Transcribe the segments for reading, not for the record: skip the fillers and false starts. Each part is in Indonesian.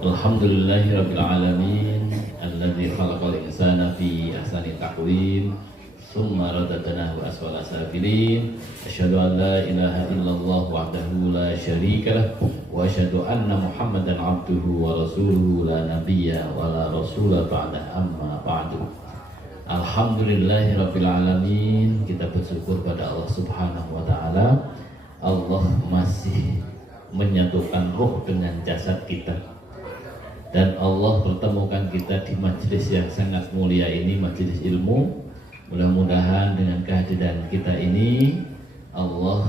Alhamdulillahirabbil alamin alladzi khalaqal insana fi ahsani taqwim tsumma radadnahu asfala safilin. Asyhadu an la ilaha illallah wahdahu la syarikalah wa asyhadu anna Muhammadan abduhu wa rasuluhu la nabiyya wa la rasula ba'da amma ba'du. Alhamdulillahirabbil alamin. Kita bersyukur pada Allah Subhanahu wa taala. Allah masih menyatukan ruh dengan jasad kita. Dan Allah pertemukan kita di majelis yang sangat mulia ini, majelis ilmu. Mudah-mudahan dengan kehadiran kita ini, Allah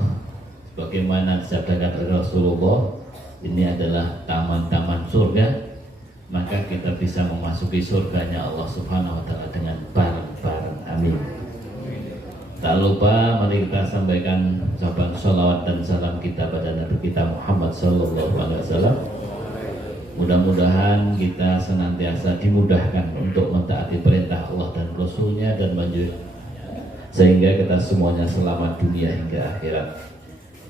sebagaimana sabda Rasulullah, ini adalah taman-taman surga, maka kita bisa memasuki surganya Allah Subhanahu wa taala dengan bareng-bareng. Amin. Tak lupa mari kita sampaikan ucapan salawat dan salam kita pada Nabi kita Muhammad sallallahu alaihi wasallam. Mudah-mudahan kita senantiasa dimudahkan untuk mentaati perintah Allah dan Rasulnya dan menjadikannya, sehingga kita semuanya selamat dunia hingga akhirat.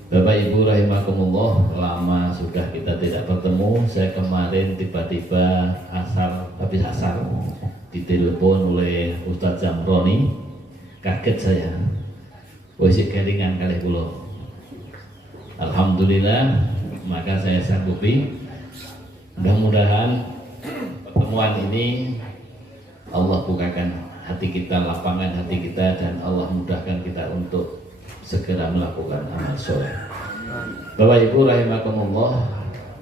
Bapak Ibu rahimakumullah, lama sudah kita tidak bertemu. Saya kemarin tiba-tiba habis asar ditelepon oleh Ustadz Zamroni. Kaget saya, wajib keringan kali pulau. Alhamdulillah, maka saya sanggupi. Mudah-mudahan pertemuan ini Allah bukakan hati kita, lapangan hati kita, dan Allah mudahkan kita untuk segera melakukan amal soleh. Bapak Ibu rahimakumullah,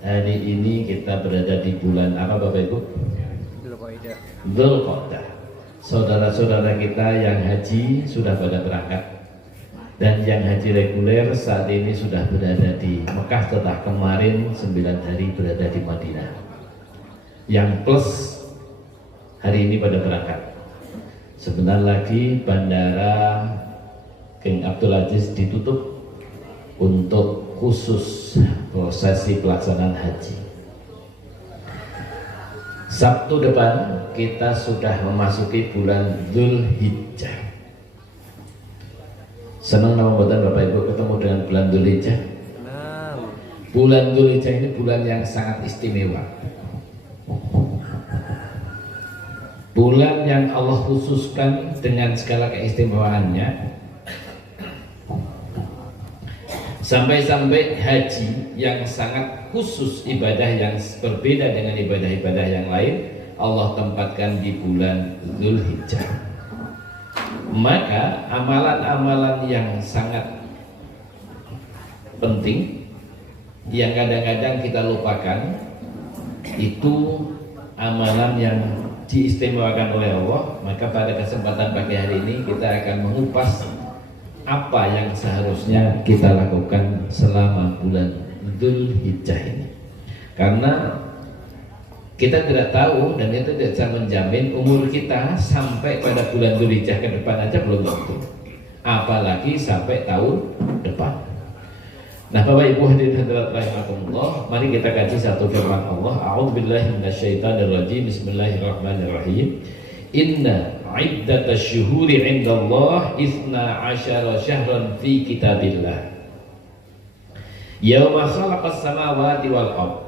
hari ini kita berada di bulan apa Bapak Ibu? Dzulqa'dah. Saudara-saudara kita yang haji sudah pada berangkat, dan yang haji reguler saat ini sudah berada di Mekah setelah kemarin 9 hari berada di Madinah. Yang plus hari ini pada berangkat. Sebentar lagi bandara King Abdul Aziz ditutup untuk khusus prosesi pelaksanaan haji. Sabtu depan kita sudah memasuki bulan Dzulhijjah. Senang nama buatan Bapak Ibu ketemu dengan bulan Dzulhijjah. Bulan Dzulhijjah ini bulan yang sangat istimewa. Bulan yang Allah khususkan dengan segala keistimewaannya. Sampai-sampai haji yang sangat khusus, ibadah yang berbeda dengan ibadah-ibadah yang lain, Allah tempatkan di bulan Dzulhijjah. Maka amalan-amalan yang sangat penting yang kadang-kadang kita lupakan, itu amalan yang diistimewakan oleh Allah. Maka pada kesempatan pagi hari ini kita akan mengupas apa yang seharusnya kita lakukan selama bulan Dzulhijjah ini. Karena kita tidak tahu, dan itu tidak bisa menjamin umur kita sampai pada bulan Dzulhijjah ke depan aja belum tentu, apalagi sampai tahun depan. Nah, Bapak Ibu hadirin hadirat rahimakumullah, mari kita kaji satu firman Allah. A'udzubillahi minasyaitonirrajim. Bismillahirrahmanirrahim. Inna iddatasyuhuri 'indallah 12 syahran fi kitabillah yauma khalaqas samawati wal ardh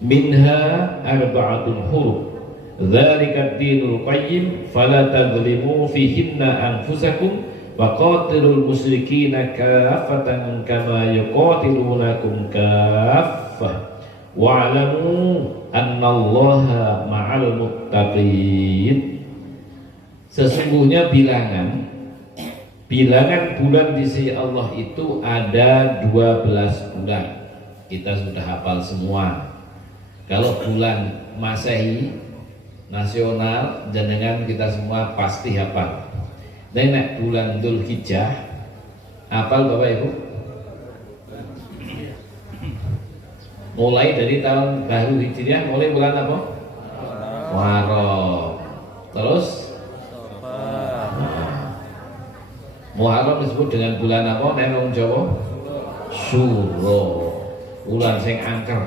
minha arba'atun hurum dzalika ad-dinul qayyim fala tadhlimu fihinna anfusakum wa qatilul musyrikina kaffatan kama yuqatilunakum kaffah wa'lamu annallaha ma'al muttaqin. Sesungguhnya bilangan bulan di sisi Allah itu ada 12 bulan. Kita sudah hafal semua. Kalau bulan Masehi nasional jenengan kita semua pasti hafal. Dan bulan Dzulhijjah hafal Bapak Ibu? Mulai dari tahun baru Hijriah, mulai bulan apa? Muharram. Terus Muharram disebut dengan bulan apa? Nek wong Jawa? Suro. Bulan sing angker.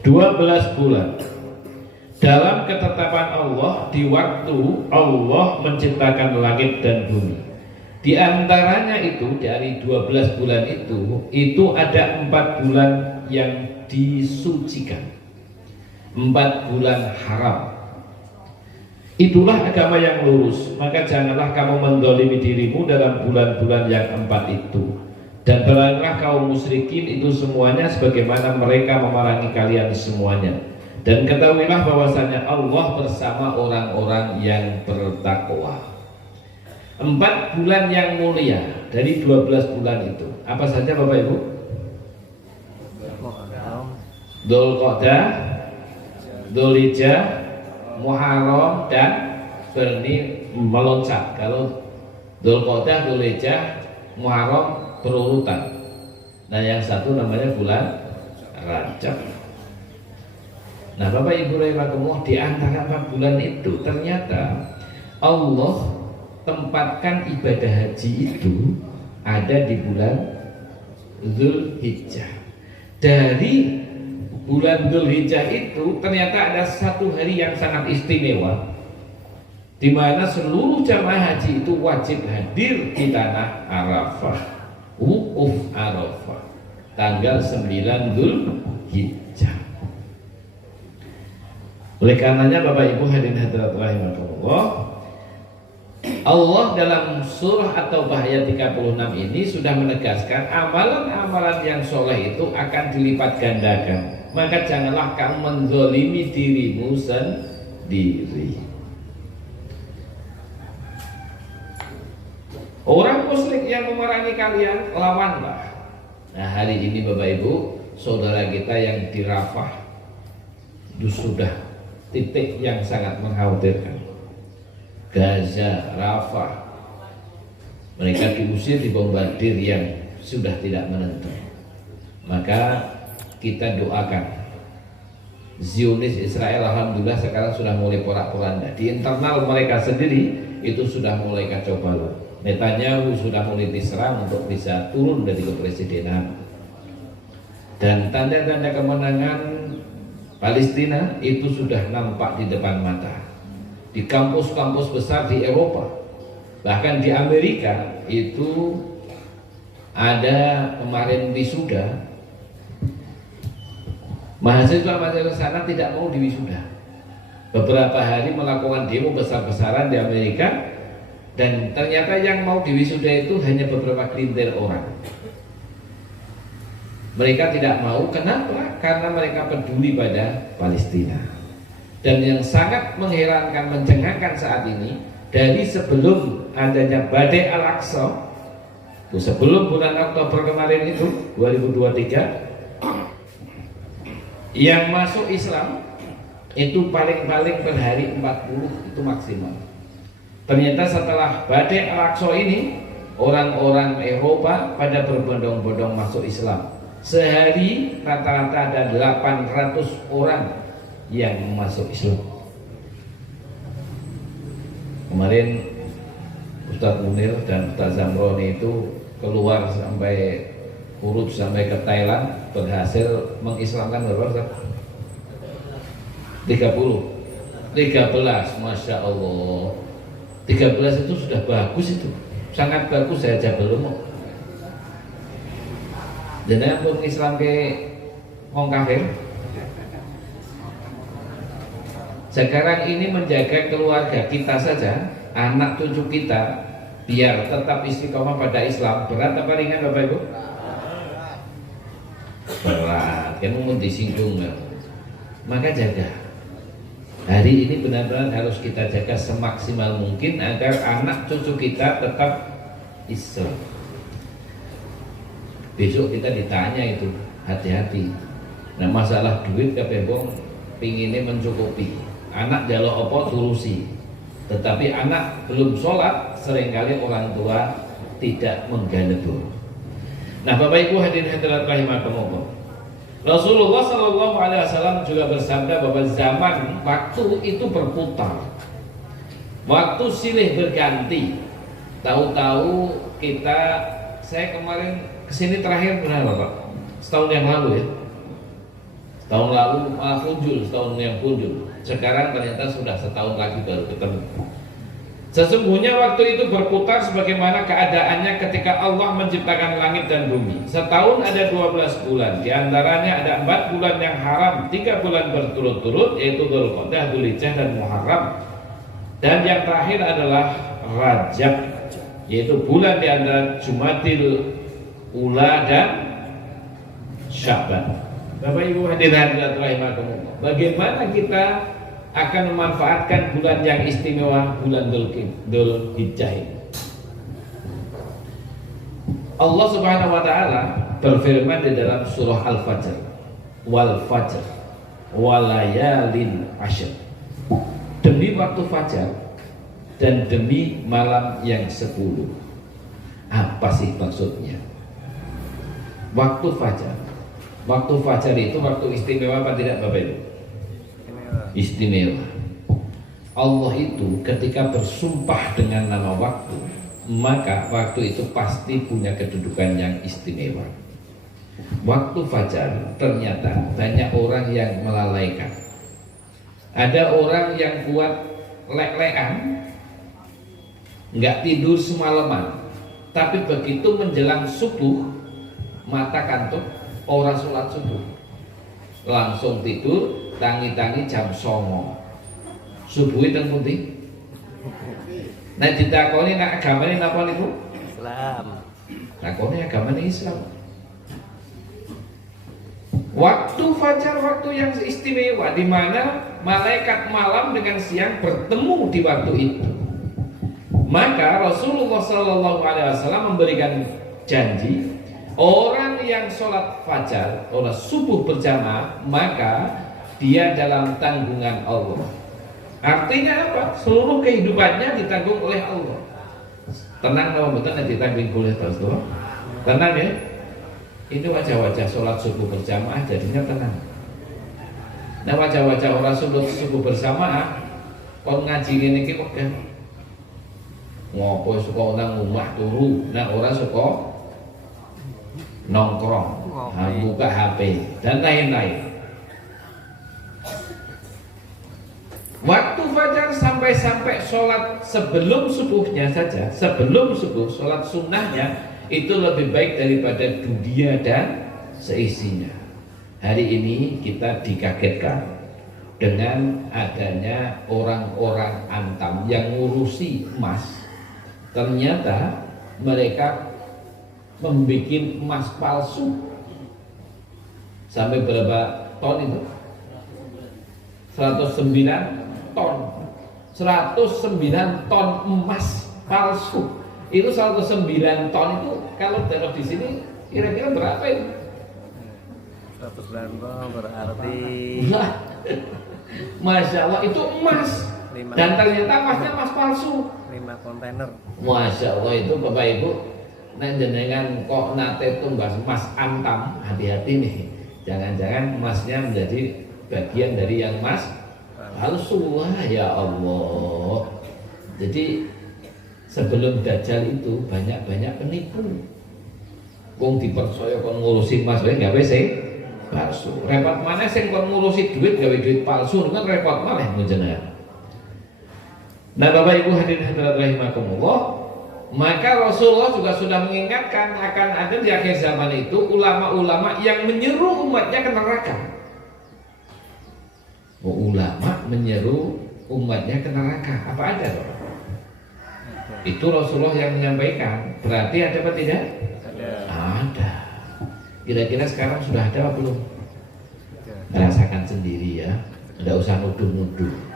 12 bulan. Dalam ketetapan Allah, di waktu Allah menciptakan langit dan bumi, Di antaranya itu dari 12 bulan itu ada 4 bulan yang disucikan, 4 bulan haram. Itulah agama yang lurus. Maka janganlah kamu mendolimi dirimu dalam bulan-bulan yang 4 itu. Dan beranglah kaum musyrikin itu semuanya sebagaimana mereka memerangi kalian semuanya. Dan ketahuilah bahwasanya Allah bersama orang-orang yang bertakwa. 4 bulan yang mulia dari 12 bulan itu apa saja Bapak Ibu? Dzulqa'dah, Dzulhijjah, Muharram, dan Berni meloncat. Kalau Dzulqa'dah, Dzulhijjah, Muharram berurutan. Nah yang satu namanya bulan Rajab. Nah Bapak Ibu rahimakumullah, di antara 4 bulan itu ternyata Allah tempatkan ibadah haji itu ada di bulan Dzulhijjah. Dari bulan Dzulhijjah itu ternyata ada satu hari yang sangat istimewa, di mana seluruh jamaah haji itu wajib hadir di tanah Arafah, wukuf Arafah, tanggal 9 Dzulhijjah. Oleh karenanya Bapak Ibu hadirin hadirat rahimakumullah, Allah dalam surah At-Taubah ayat 36 ini sudah menegaskan amalan-amalan yang soleh itu akan dilipat gandakan. Maka janganlah kamu menzolimi dirimu sendiri. Orang musyrik yang memerangi kalian, lawanlah. Nah hari ini Bapak Ibu, saudara kita yang di Rafah itu sudah titik yang sangat mengkhawatirkan. Gaza, Rafah, mereka diusir, dibombardir yang sudah tidak menentu. Maka kita doakan Zionis Israel, alhamdulillah sekarang sudah mulai porak-poranda. Di internal mereka sendiri itu sudah mulai kacau balau. Netanyahu sudah mulai diserang untuk bisa turun dari kepresidenan. Dan tanda-tanda kemenangan Palestina itu sudah nampak di depan mata. Di kampus-kampus besar di Eropa, bahkan di Amerika itu ada kemarin wisuda, mahasiswa-mahasiswa sana tidak mau diwisuda. Beberapa hari melakukan demo besar-besaran di Amerika, dan ternyata yang mau diwisuda itu hanya beberapa kelintir orang. Mereka tidak mau, kenapa? Karena mereka peduli pada Palestina. Dan yang sangat mengherankan, mencengangkan saat ini, dari sebelum adanya badai Al-Aqsa, sebelum bulan Oktober kemarin itu 2023, yang masuk Islam itu paling-paling per hari 40 itu maksimal. Ternyata setelah badai Al-Aqsa ini, orang-orang Eropa pada berbondong-bondong masuk Islam. Sehari rata-rata ada 800 orang yang masuk Islam. Kemarin Ustadz Munir dan Ustadz Zamroni itu keluar sampai urut sampai ke Thailand, berhasil mengislamkan berapa Ustaz? 13, Masya Allah. 13 itu sudah bagus, itu sangat bagus, saya aja belum. Jadi untuk Islam ke wong kafir. Sekarang ini menjaga keluarga kita saja, anak cucu kita, biar tetap istiqomah pada Islam, berat apa ringan Bapak Ibu? Berat, kan mau disinggung. Maka jaga. Hari ini benar-benar harus kita jaga semaksimal mungkin agar anak cucu kita tetap Islam. Besok kita ditanya itu, hati-hati. Nah masalah duit kabeh pinginnya mencukupi. Anak jaluk apa turusi. Tetapi anak belum sholat, seringkali orang tua tidak mengganedor. Nah Bapak Ibu hadirin hadirat rahimakumullah, Rasulullah SAW juga bersabda bahwa zaman waktu itu berputar, waktu silih berganti. Tahu-tahu kita, saya kemarin kesini terakhir berapa Pak? Setahun yang lalu ya. Setahun lalu punjul, setahun yang punjul. Sekarang ternyata sudah setahun lagi baru ketemu. Sesungguhnya waktu itu berputar sebagaimana keadaannya ketika Allah menciptakan langit dan bumi. Setahun ada 12 bulan. Di antaranya ada 4 bulan yang haram, 3 bulan berturut-turut, yaitu Dzulqa'dah, Dzulhijjah, dan Muharram. Dan yang terakhir adalah Rajab, yaitu bulan di antara Jumadil Ula dan Sya'ban. Bapak Ibu hadirin rahimakumullah. Bagaimana kita akan memanfaatkan bulan yang istimewa, bulan Dzulhijjah ini? Allah Subhanahu wa taala berfirman di dalam surah Al-Fajr, wal fajr walayalin ashr. Demi waktu fajar dan demi malam yang 10. Apa sih maksudnya? Waktu fajar. Waktu fajar itu waktu istimewa apa tidak Bapak Ibu? Istimewa. Allah itu ketika bersumpah dengan nama waktu, maka waktu itu pasti punya kedudukan yang istimewa. Waktu fajar ternyata banyak orang yang melalaikan. Ada orang yang kuat lek-lekan, nggak tidur semalaman, tapi begitu menjelang subuh mata kantuk, orang sholat subuh langsung tidur, tangi-tangi jam 09.00 subuh itu putih. Nah ditakoni nak agama ini apa niku? Islam. Takoni agama ini Islam. Waktu fajar waktu yang istimewa di mana malaikat malam dengan siang bertemu di waktu itu. Maka Rasulullah SAW memberikan janji, orang yang sholat fajar, sholat subuh berjamaah, maka dia dalam tanggungan Allah. Artinya apa? Seluruh kehidupannya ditanggung oleh Allah. Tenang nama betul nanti ditanggung oleh Allah. Tenang ya. Ini wajah-wajah sholat subuh berjamaah jadinya tenang. Nah wajah-wajah orang sholat subuh berjamaah, kon ngaji ini kok kan? Ngopo suka nang omah turu, nah orang suka nongkrong, buka HP dan lain-lain. Waktu fajar sampai sholat sebelum subuhnya saja, sebelum subuh sholat sunnahnya itu lebih baik daripada dunia dan seisinya. Hari ini kita dikagetkan dengan adanya orang-orang Antam yang ngurusi emas. Ternyata mereka membuat emas palsu sampai berapa ton itu? 109 ton. 109 ton emas palsu. Itu 109 ton itu kalau taruh di sini kira-kira berapa itu? 109 ton berarti Masya Allah itu emas. Dan ternyata emasnya emas palsu. 5 kontainer. Masya Allah itu Bapak Ibu, nah jenengan kok nate tumbas emas Antam, hati-hati nih, jangan-jangan emasnya menjadi bagian dari yang emas palsu. Ya Allah. Jadi sebelum Dajjal itu banyak-banyak penipu. Wong dipercaya kon ngurusi emas wae gawe sing palsu. Repot mana sing kon ngurusi duit gawe duit palsu, kan repot malah jenengan. Nah Bapak Ibu hadirin hadirat rahimakumullah, maka Rasulullah juga sudah mengingatkan akan ada di akhir zaman itu ulama-ulama yang menyeru umatnya ke neraka. Ulama menyeru umatnya ke neraka. Apa ada Bapak? Itu Rasulullah yang menyampaikan. Berarti ada apa tidak? Ada. Kira-kira sekarang sudah ada apa belum? Rasakan sendiri ya. Tidak usah nuduh-nuduh.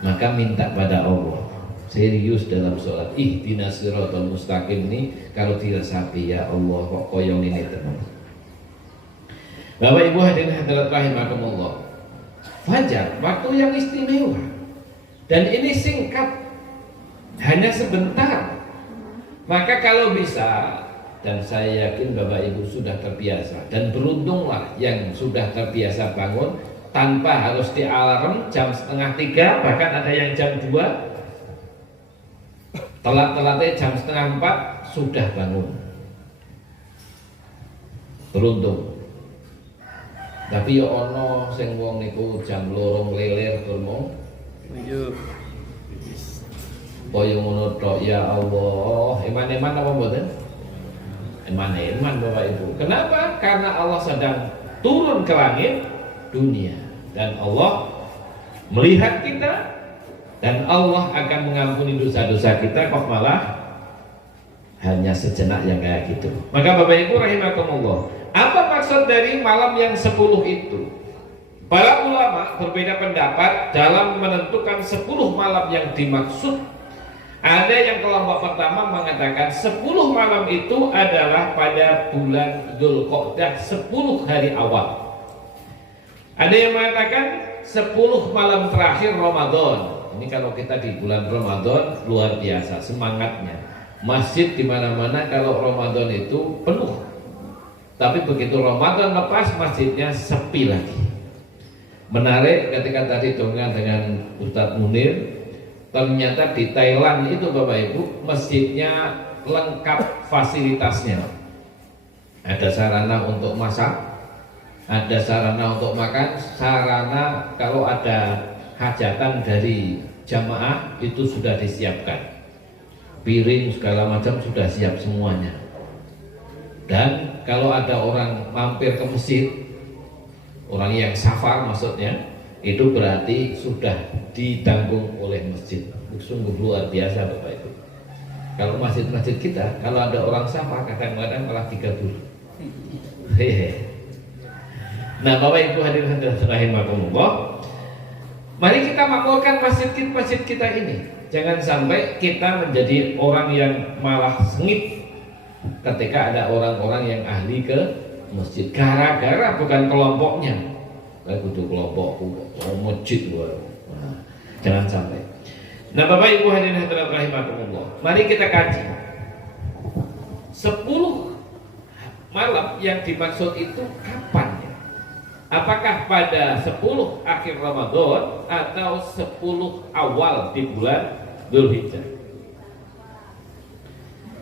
Maka minta pada Allah serius dalam sholat, ihdinas siratal mustaqim ini kalau diresapi, ya Allah kok koyong ini teman. Bapak Ibu hadirin hadirat rahimakumullah, fajar waktu yang istimewa dan ini singkat, hanya sebentar. Maka kalau bisa, dan saya yakin Bapak Ibu sudah terbiasa, dan beruntunglah yang sudah terbiasa bangun tanpa harus di alarm jam 2:30, bahkan ada yang jam 2, telat-telatnya jam 3:30 sudah bangun. Beruntung. Tapi ya ono sing wong niku jam 2 leler turmo. Kaya ngono tok ya Allah. Iman-iman apa mboten? Iman-iman Bapak Ibu. Kenapa? Karena Allah sedang turun ke langit dunia dan Allah melihat kita dan Allah akan mengampuni dosa-dosa kita, kok malah hanya sejenak yang kayak gitu. Maka Bapak Ibu rahimakumullah, apa maksud dari malam yang 10 itu? Para ulama berbeda pendapat dalam menentukan 10 malam yang dimaksud. Ada yang kelompok pertama mengatakan 10 malam itu adalah pada bulan Dzulqa'dah, 10 hari awal. Ada yang mengatakan 10 malam terakhir Ramadan. Ini kalau kita di bulan Ramadan luar biasa semangatnya. Masjid di mana-mana kalau Ramadan itu penuh. Tapi begitu Ramadan lepas masjidnya sepi lagi. Menarik ketika tadi dongeng dengan Ustadz Munir, ternyata di Thailand itu Bapak Ibu masjidnya lengkap fasilitasnya. Ada sarana untuk masak, ada sarana untuk makan, sarana kalau ada hajatan dari jamaah itu sudah disiapkan. Piring segala macam sudah siap semuanya. Dan kalau ada orang mampir ke masjid, orang yang safar maksudnya, itu berarti sudah ditanggung oleh masjid. Sungguh luar biasa Bapak Ibu. Kalau masjid-masjid kita, kalau ada orang safar kadang-kadang malah 30. Hehe. Nah Bapak Ibu hadirin rahimakumullah, mari kita makmurkan masjid kita ini. Jangan sampai kita menjadi orang yang malah sengit ketika ada orang-orang yang ahli ke masjid. Gara-gara bukan kelompoknya. Saya butuh kelompokku, masjid luar. Nah, jangan sampai. Nah Bapak Ibu hadirin rahimakumullah, mari kita kaji 10 malam yang dimaksud itu kapan? Apakah pada 10 akhir Ramadan atau 10 awal di bulan Dzulhijjah?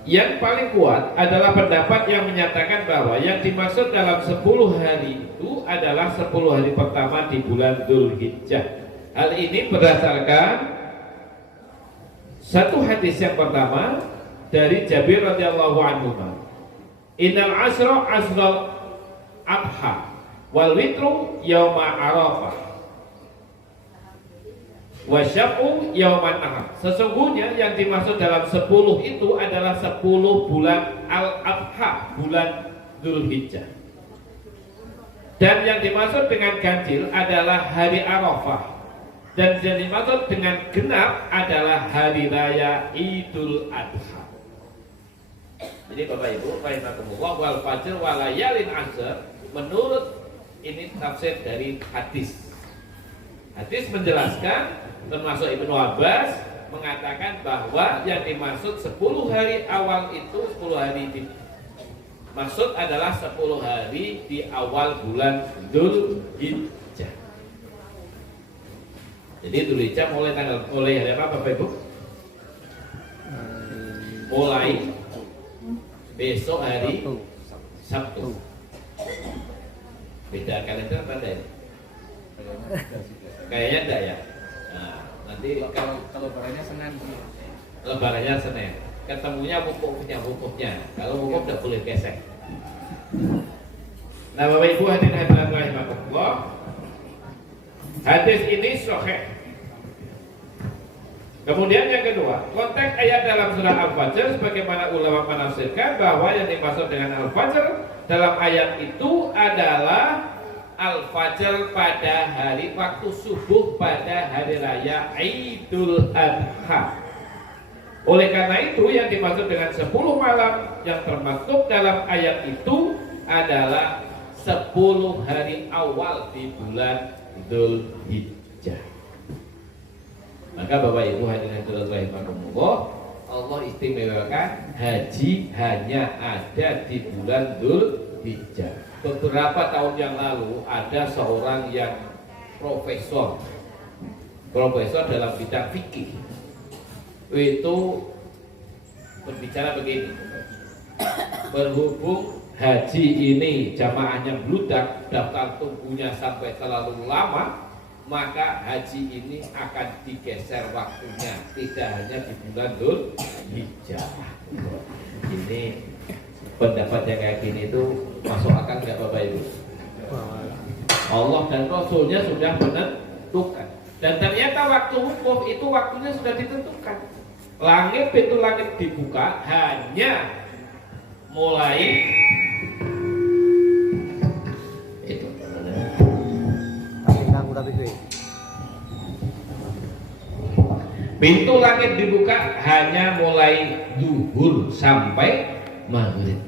Yang paling kuat adalah pendapat yang menyatakan bahwa yang dimaksud dalam 10 hari itu adalah 10 hari pertama di bulan Dzulhijjah. Hal ini berdasarkan satu hadis yang pertama dari Jabir radhiyallahu anhu. Innal asra asral adha wal witru yauma arafah wa syaf'u yauman nahar. Sesungguhnya yang dimaksud dalam 10 itu adalah 10 bulan Al-Adha, bulan Dzulhijjah. Dan yang dimaksud dengan ganjil adalah hari Arafah. Dan yang dimaksud dengan genap adalah hari raya Idul Adha. Jadi Bapak Ibu, rahimakumullah, wal fajr wa layalin ashr, menurut ini tafsir dari hadis. Hadis menjelaskan, termasuk Ibnu Abbas mengatakan bahwa yang dimaksud 10 hari awal itu 10 hari maksud adalah 10 hari di awal bulan Dzulhijjah. Jadi Dzulhijjah mulai hari apa Bapak Ibu? Mulai besok hari Sabtu. Beda kalender apa ada ya? Kayaknya enggak ya. Nah, nanti kalau lebarannya Senin. Lebarannya Senin. Ketemunya wukufnya. Kalau wukuf tidak boleh gesek. Nah, Bapak Ibu hadirin rahimakumullah, hadis ini sahih. Kemudian yang kedua, konteks ayat dalam surah Al-Fajr sebagaimana ulama menafsirkan bahwa yang dimaksud dengan Al-Fajr dalam ayat itu adalah Al-Fajr pada hari waktu subuh pada hari raya Idul Adha. Oleh karena itu yang dimaksud dengan 10 malam yang termasuk dalam ayat itu adalah 10 hari awal di bulan Dzulhijjah. Maka Bapak Ibu hadirin rahimakumullah, Allah istimewakan haji hanya ada di bulan Dzulhijjah. Beberapa tahun yang lalu ada seorang yang profesor dalam bidang fikih itu berbicara begini, berhubung haji ini jamaahnya bludak, daftar tunggunya sampai terlalu lama, maka haji ini akan digeser waktunya, tidak hanya di bulan Dzulhijjah. Ini pendapat yang kayak gini itu masuk akal nggak Bapak Ibu? Allah dan Rasulnya sudah menentukan, dan ternyata waktu wukuf itu waktunya sudah ditentukan. Pintu langit dibuka hanya mulai itu. Pintu langit dibuka hanya mulai zuhur sampai maghrib.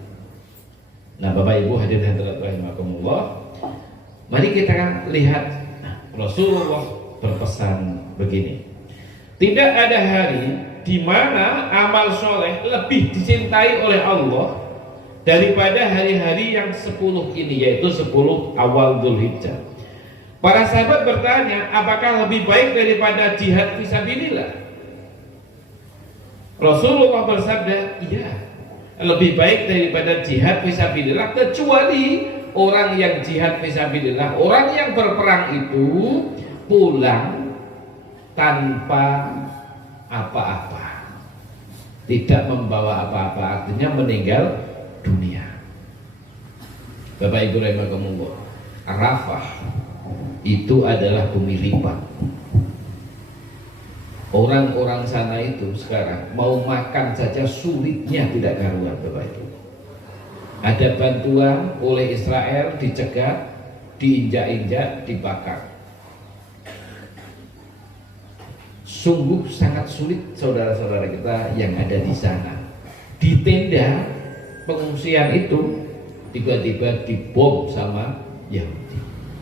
Nah, Bapak Ibu hadirin hadirat rahimakumullah, mari kita lihat Rasulullah berpesan begini. Tidak ada hari di mana amal soleh lebih dicintai oleh Allah daripada hari-hari yang 10 ini, yaitu 10 awal Dzulhijjah. Para sahabat bertanya, apakah lebih baik daripada jihad fisabilillah? Rasulullah bersabda, iya, lebih baik daripada jihad fisabilillah, kecuali orang yang jihad fisabilillah, orang yang berperang itu pulang tanpa apa-apa, tidak membawa apa-apa, artinya meninggal dunia. Bapak Ibu rahimakumullah, Arafah itu adalah bumi lipat. Orang-orang sana itu sekarang mau makan saja sulitnya tidak karuan, Bapak Ibu. Ada bantuan oleh Israel, dicegat, diinjak-injak, dibakar. Sungguh sangat sulit saudara-saudara kita yang ada di sana. Di tenda pengungsian itu tiba-tiba dibom sama Yahudi.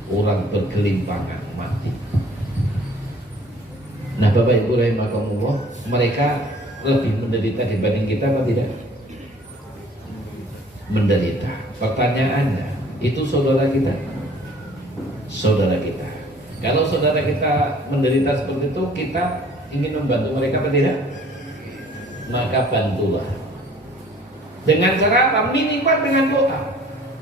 Orang bergelimpangan mati. Nah, Bapak Ibu rahimakumullah, mereka lebih menderita dibanding kita apa tidak? Menderita. Pertanyaannya, itu saudara kita? Saudara kita. Kalau saudara kita menderita seperti itu, kita ingin membantu mereka apa tidak? Maka bantulah. Dengan cara apa? Minimal dengan doa.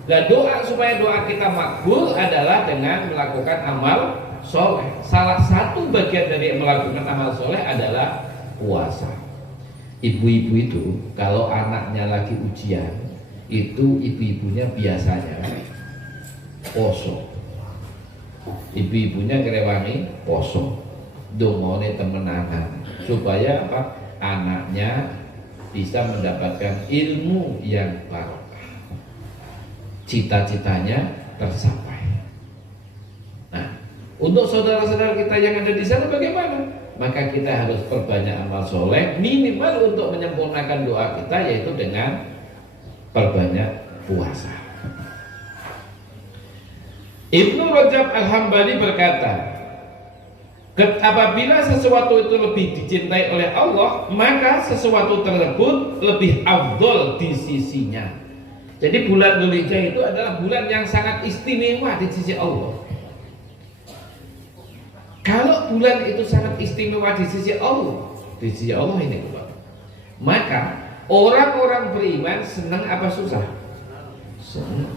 Dan doa supaya doa kita makbul adalah dengan melakukan amal soleh. Salah satu bagian dari melakukan amal soleh adalah puasa. Ibu-ibu itu kalau anaknya lagi ujian, itu ibu-ibunya biasanya poso. Ibu-ibunya kerewangi poso, dongone temenanan, supaya apa? Anaknya bisa mendapatkan ilmu yang barokah, cita-citanya tercapai. Nah, untuk saudara-saudara kita yang ada di sana bagaimana? Maka kita harus perbanyak amal soleh, minimal untuk menyempurnakan doa kita, yaitu dengan perbanyak puasa. Ibnu Rajab Al-Hambali berkata, apabila sesuatu itu lebih dicintai oleh Allah, maka sesuatu tersebut lebih afdol di sisinya. Jadi bulan Dzulhijjah itu adalah bulan yang sangat istimewa di sisi Allah. Kalau bulan itu sangat istimewa di sisi Allah ini, maka orang-orang beriman senang apa susah? Senang.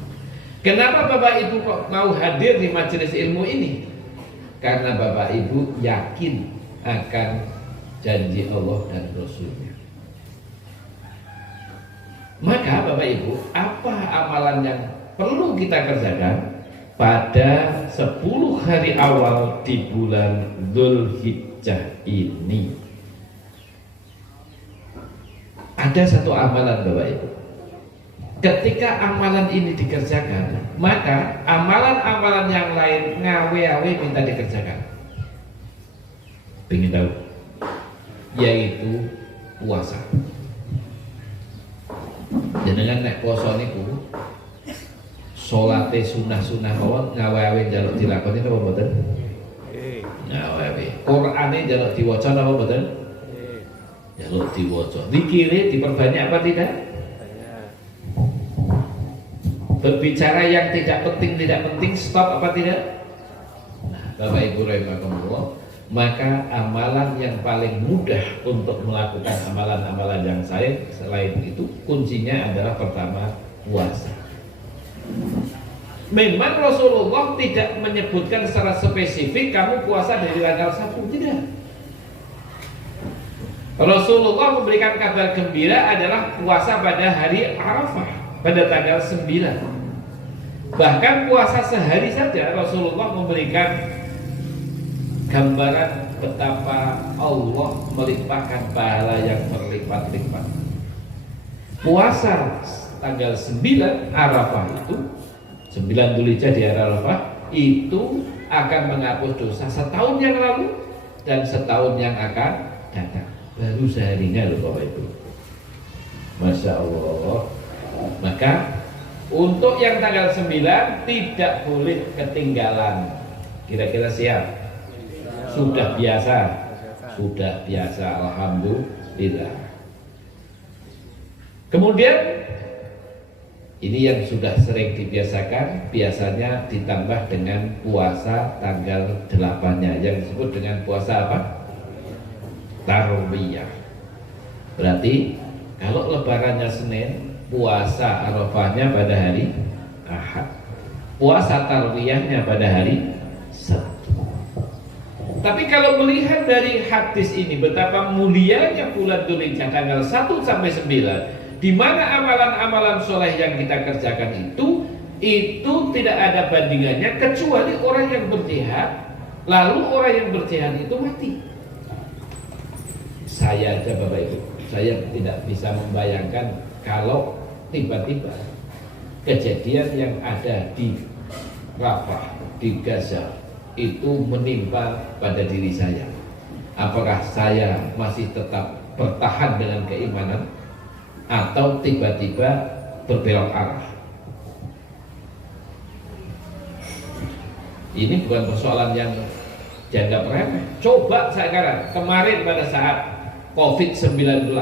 Kenapa Bapak Ibu kok mau hadir di majelis ilmu ini? Karena Bapak Ibu yakin akan janji Allah dan Rasulnya. Maka Bapak Ibu, apa amalan yang perlu kita kerjakan pada 10 hari awal di bulan Dzulhijjah ini? Ada satu amalan Bapak Ibu. Ketika amalan ini dikerjakan, maka amalan-amalan yang lain ngawe-awe minta dikerjakan. Pengen tahu? Yaitu puasa. Jenengan nek poso niku salate sunah-sunah mawon ngawe-awe njaluk dilakoni napa mboten? Ngawe-awe. Qur'ane njaluk diwaca napa mboten? Njaluk diwaca. Zikire diperbanyak apa tidak? Berbicara yang tidak penting stop apa tidak? Nah, Bapak Ibu rahimakumullah, maka amalan yang paling mudah untuk melakukan amalan-amalan yang selain itu, kuncinya adalah pertama puasa. Memang Rasulullah tidak menyebutkan secara spesifik kamu puasa dari tanggal 1, tidak. Rasulullah memberikan kabar gembira adalah puasa pada hari Arafah pada tanggal 9. Bahkan puasa sehari saja Rasulullah memberikan gambaran betapa Allah melimpahkan pahala yang berlipat-lipat. Puasa tanggal 9 Arafah itu 9 Dzulhijjah di Arafah itu akan menghapus dosa setahun yang lalu dan setahun yang akan datang. Baru seharinya loh Bapak Ibu. Masya Allah. Maka untuk yang tanggal 9 tidak boleh ketinggalan. Kira-kira siap? Sudah biasa. Sudah biasa, alhamdulillah. Kemudian ini yang sudah sering dibiasakan, biasanya ditambah dengan puasa tanggal 8-nya yang disebut dengan puasa apa? Tarwiyah. Berarti kalau lebarannya Senin, puasa Arafahnya pada hari Ahad, puasa Tarwiyahnya pada hari Sabtu. Tapi kalau melihat dari hadis ini betapa mulianya bulan Dzulhijjah tanggal 1 sampai 9, di mana amalan-amalan soleh yang kita kerjakan itu tidak ada bandingannya kecuali orang yang berjihad, lalu orang yang berjihad itu mati. Saya aja Bapak Ibu, saya tidak bisa membayangkan kalau tiba-tiba kejadian yang ada di Rafah, di Gaza itu menimpa pada diri saya. Apakah saya masih tetap bertahan dengan keimanan atau tiba-tiba berbelok arah? Ini bukan persoalan yang dianggap remeh. Coba sekarang, kemarin pada saat COVID-19,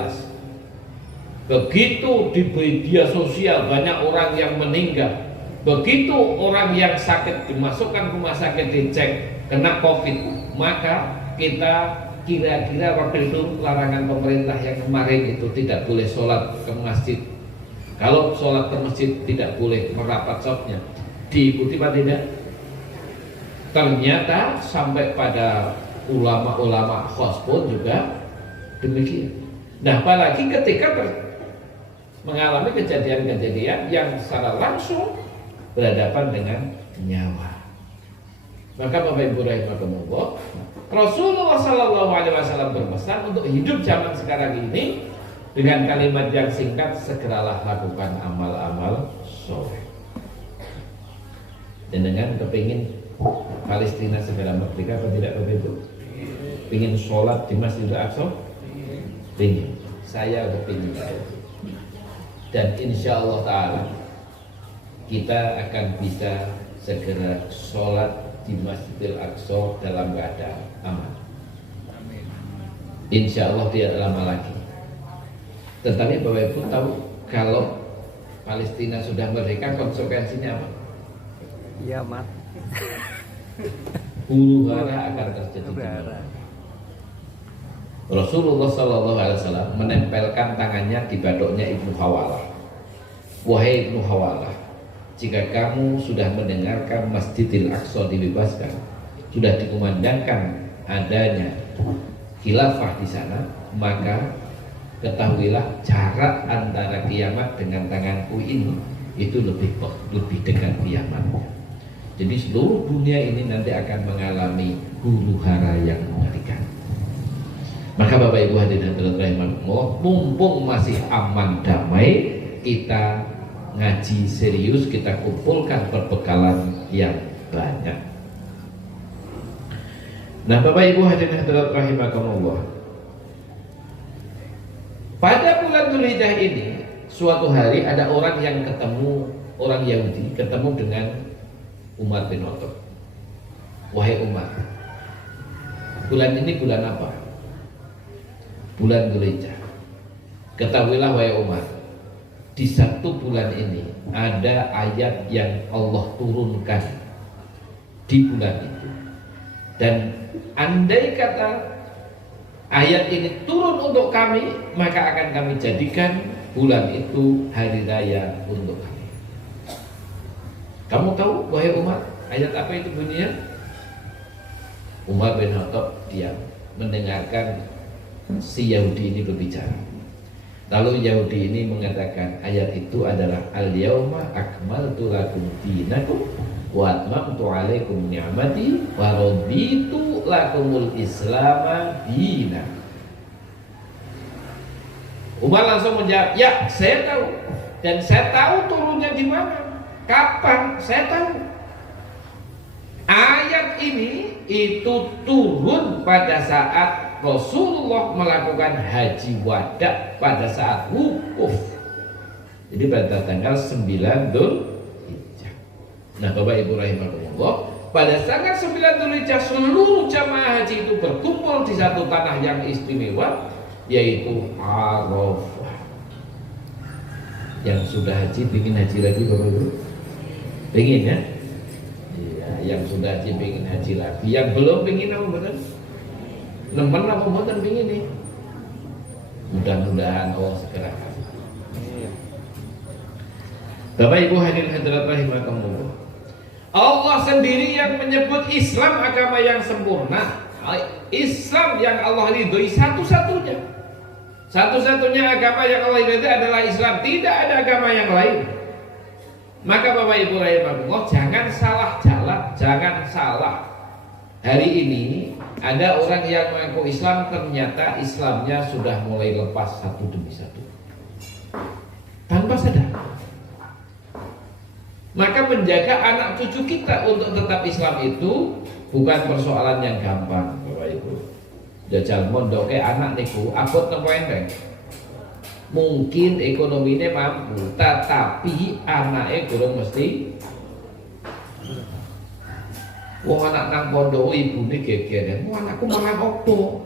begitu di media sosial banyak orang yang meninggal, begitu orang yang sakit dimasukkan rumah sakit dicek kena COVID, maka kita kira-kira waktu itu larangan pemerintah yang kemarin itu tidak boleh sholat ke masjid. Kalau sholat ke masjid tidak boleh merapat safnya, diikuti apa tidak? Ternyata sampai pada ulama-ulama khos pun juga demikian. Nah, apalagi ketika mengalami kejadian-kejadian yang secara langsung berhadapan dengan nyawa. Maka Bapak Ibu rahimakumullah, Rasulullah Shallallahu Alaihi Wasallam berpesan untuk hidup zaman sekarang ini dengan kalimat yang singkat, segeralah lakukan amal-amal soleh. Dan dengan kepingin Palestina segera merdeka apa tidak Bapak Ibu? Pingin sholat di Masjidil Aqsa? Pingin. Saya kepingin. Dan insya Allah Ta'ala kita akan bisa segera sholat di Masjidil Aqsa dalam keadaan aman. Insya Allah tidak lama lagi. Tetapi Bapak Ibu tahu kalau Palestina sudah merdeka konsekuensinya apa? Iya, Mat. Huru hara akan terjadi. Rasulullah Shallallahu Alaihi Wasallam menempelkan tangannya di batuknya Ibnu Hawalah. Wahai Ibnu Hawalah, jika kamu sudah mendengarkan Masjidil Aqsa dibebaskan, sudah dikumandangkan adanya khilafah di sana, maka ketahuilah jarak antara kiamat dengan tanganku ini itu lebih dekat kiamatnya. Jadi seluruh dunia ini nanti akan mengalami huru hara yang mengerikan. Maka Bapak Ibu hadirin rahimakumullah, mumpung masih aman damai, kita ngaji serius, kita kumpulkan perbekalan yang banyak. Nah Bapak Ibu hadirin rahimakumullah, pada bulan Dzulhijjah ini suatu hari ada orang yang ketemu, orang Yahudi ketemu dengan Umar bin Khattab. Wahai Umar, bulan ini bulan apa? Bulan Dzulhijjah. Ketahuilah wahai Umar, di satu bulan ini ada ayat yang Allah turunkan di bulan itu. Dan andai kata ayat ini turun untuk kami, maka akan kami jadikan bulan itu hari raya untuk kami. Kamu tahu wahai Umar, ayat apa itu bunyinya? Umar bin Khattab diam mendengarkan si Yahudi ini berbicara. Lalu Yahudi ini mengatakan ayat itu adalah al-yauma akmaltu lakum dinakum wa atmamtu alaikum ni'mati wa raditu lakumul islama dina. Umar langsung menjawab, ya saya tahu, dan saya tahu turunnya di mana, kapan, saya tahu. Ayat ini itu turun pada saat Rasulullah melakukan haji wada pada saat wukuf. Jadi pada tanggal 9 Dzulhijjah. Nah, Bapak Ibu rahimakumullah, pada tanggal 9 Dzulhijjah seluruh jamaah haji itu berkumpul di satu tanah yang istimewa, yaitu Arafah. Yang sudah haji ingin haji lagi Bapak Ibu? Ingin ya? Iya, yang sudah haji ingin haji lagi. Yang belum ingin apa benar? Nemen apa mboten pingin nih? Mudah-mudahan Allah segera kasih. Bapak Ibu hadirin hadirat rahimakumullah. Allah sendiri yang menyebut Islam agama yang sempurna. Islam yang Allah ridhoi satu-satunya. Satu-satunya agama yang Allah ridhoi adalah Islam, tidak ada agama yang lain. Maka Bapak Ibu rahimakumullah, jangan salah jalan, jangan salah. Hari ini ada orang yang mengaku Islam, ternyata Islamnya sudah mulai lepas satu demi satu tanpa sadar. Maka menjaga anak cucu kita untuk tetap Islam itu bukan persoalan yang gampang, Bapak Ibu. Jajal mondoke anak niku abot napa enteng. Mungkin ekonominya mampu, tetapi anaknya kurang mesti. Wong anak nang pondok ibune geger, wong anakku malah opo.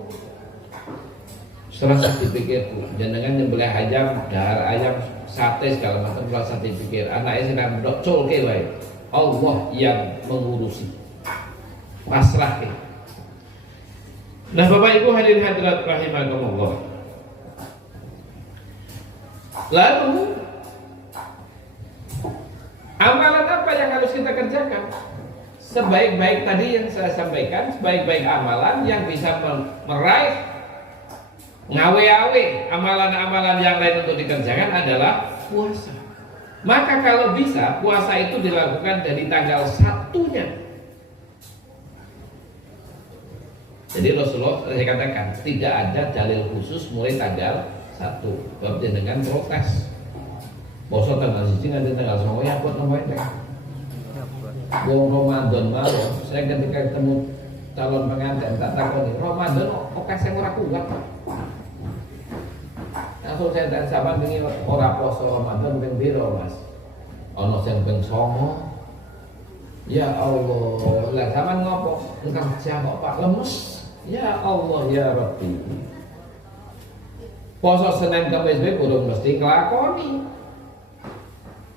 Setelah saya dipikir, jenengan nyembelih ayam, dahar ayam, sate segala macam, setelah saya dipikir, anaknya sedang mendok ke wae. Allah yang mengurusi. Pasrah. Nah, Bapak Ibu hadirin hadirat rahimakumullah. Lalu amalan apa yang harus kita kerjakan? Sebaik-baik tadi yang saya sampaikan, sebaik-baik amalan yang bisa meraih ngawe-awe amalan-amalan yang lain untuk dikerjakan adalah puasa. Maka kalau bisa puasa itu dilakukan dari tanggal 1-nya. Jadi Rasulullah saya katakan tidak ada dalil khusus mulai tanggal 1. Sebab dengan protes. Poso tanggal 1 nanti tanggal 9 ya buat namanya. Wong Ramadan mawon, saya ketika ketemu calon pengantin tak takoni Ramadan kok kasih ora kuat. Langsung saya tanya sampean wingi ora poso Ramadan ping piro, Mas? Ana sing ping 9. Ya Allah, lah sampean ngopo? Kerja kok Pak lemes. Ya Allah ya Rabbi. Poso Senin Kamis wae kurang mesti nglakoni.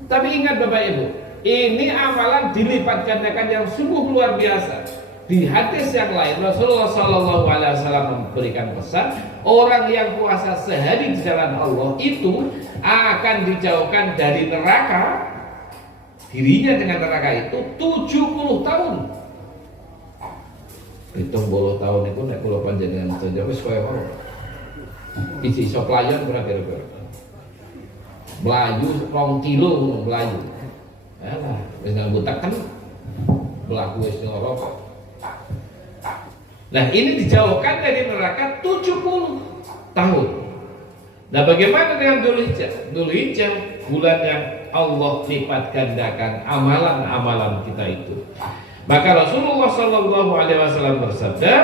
Tapi ingat Bapak Ibu, ini amalan dilipat gandakan yang sungguh luar biasa. Di hadis yang lain Rasulullah Shallallahu Alaihi Wasallam memberikan pesan, orang yang puasa sehari di jalan Allah itu akan dijauhkan dari neraka, dirinya dengan neraka itu 70 tahun. Hitung 10 tahun itu nek kula panjenengan saja wis koyo ngono. Isi iso playon kira-kira. Melayu 2 kilo ngono melayu. Alah, wis nganggo teken mlaku wis ngerokok. Nah, ini dijauhkan dari neraka 70 tahun. Nah, bagaimana dengan Dzulhijjah? Dzulhijjah bulan yang Allah lipat gandakan amalan-amalan kita itu. Maka Rasulullah Shallallahu Alaihi Wasallam bersabda,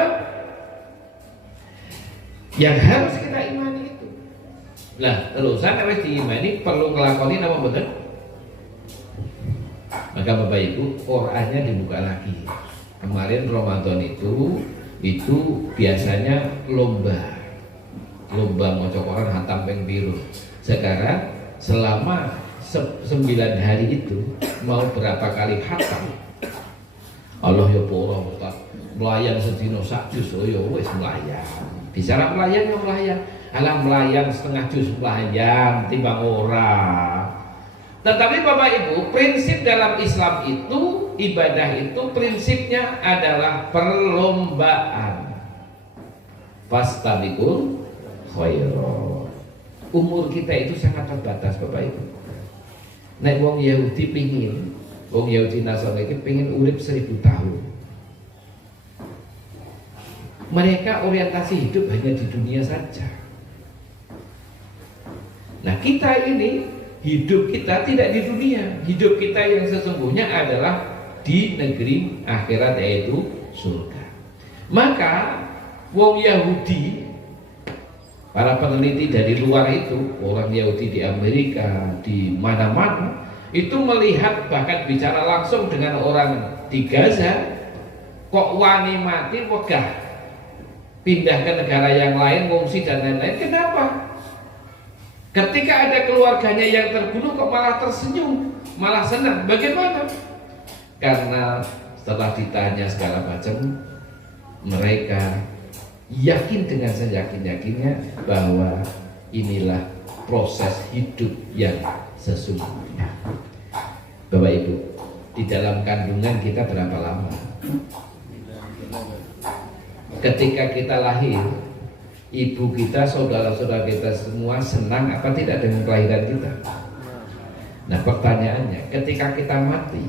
yang harus kita imani itu. Nah, terusan harus diimani perlu ngelakoni apa betul? Maka Bapak Ibu, Qur'annya dibuka lagi. Kemarin Ramadan itu biasanya lomba maca Quran hatam ping piro. Sekarang selama 9 hari itu mau berapa kali hatam? Allah ya pura Ustaz. Melayan sedina sak juz ya wis melayan. Bicara melayan ya melayan. Alah melayan setengah juz melayan timbang ora. Tetapi Bapak Ibu, prinsip dalam Islam itu, ibadah itu prinsipnya adalah perlombaan. Fastabiqul khairat. Umur kita itu sangat terbatas Bapak Ibu. Nek wong Yahudi pingin, wong Yahudi Nasrani iki pingin urip 1000 tahun. Mereka orientasi hidup hanya di dunia saja. Nah kita ini, hidup kita tidak di dunia. Hidup kita yang sesungguhnya adalah di negeri akhirat, yaitu surga. Maka wong Yahudi, para peneliti dari luar itu, orang Yahudi di Amerika, di mana-mana, itu melihat bahkan bicara langsung dengan orang di Gaza, kok wani mati wegah pindah ke negara yang lain, ngungsi dan lain-lain. Kenapa? Ketika ada keluarganya yang terbunuh kok malah tersenyum, malah senang. Bagaimana? Karena setelah ditanya segala macam, mereka yakin dengan seyakin-yakinnya bahwa inilah proses hidup yang sesungguhnya. Bapak Ibu, di dalam kandungan kita berapa lama? Ketika kita lahir, ibu kita, saudara-saudara kita semua senang apa tidak dengan kelahiran kita? Nah pertanyaannya, ketika kita mati,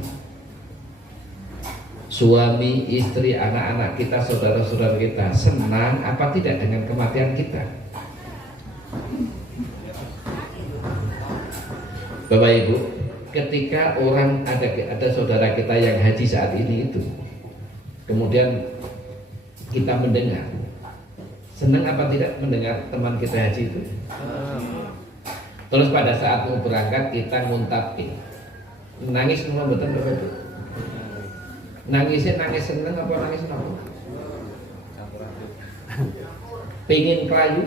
suami, istri, anak-anak kita, saudara-saudara kita senang apa tidak dengan kematian kita? Bapak Ibu, ketika orang ada saudara kita yang haji saat ini itu, kemudian kita mendengar, senang apa tidak mendengar teman kita haji itu? Terus pada saat mau berangkat kita nguntapin, nangis semua betul Bapak Ibu? Nangisnya nangis seneng apa nangis apa? Pengen kelayu?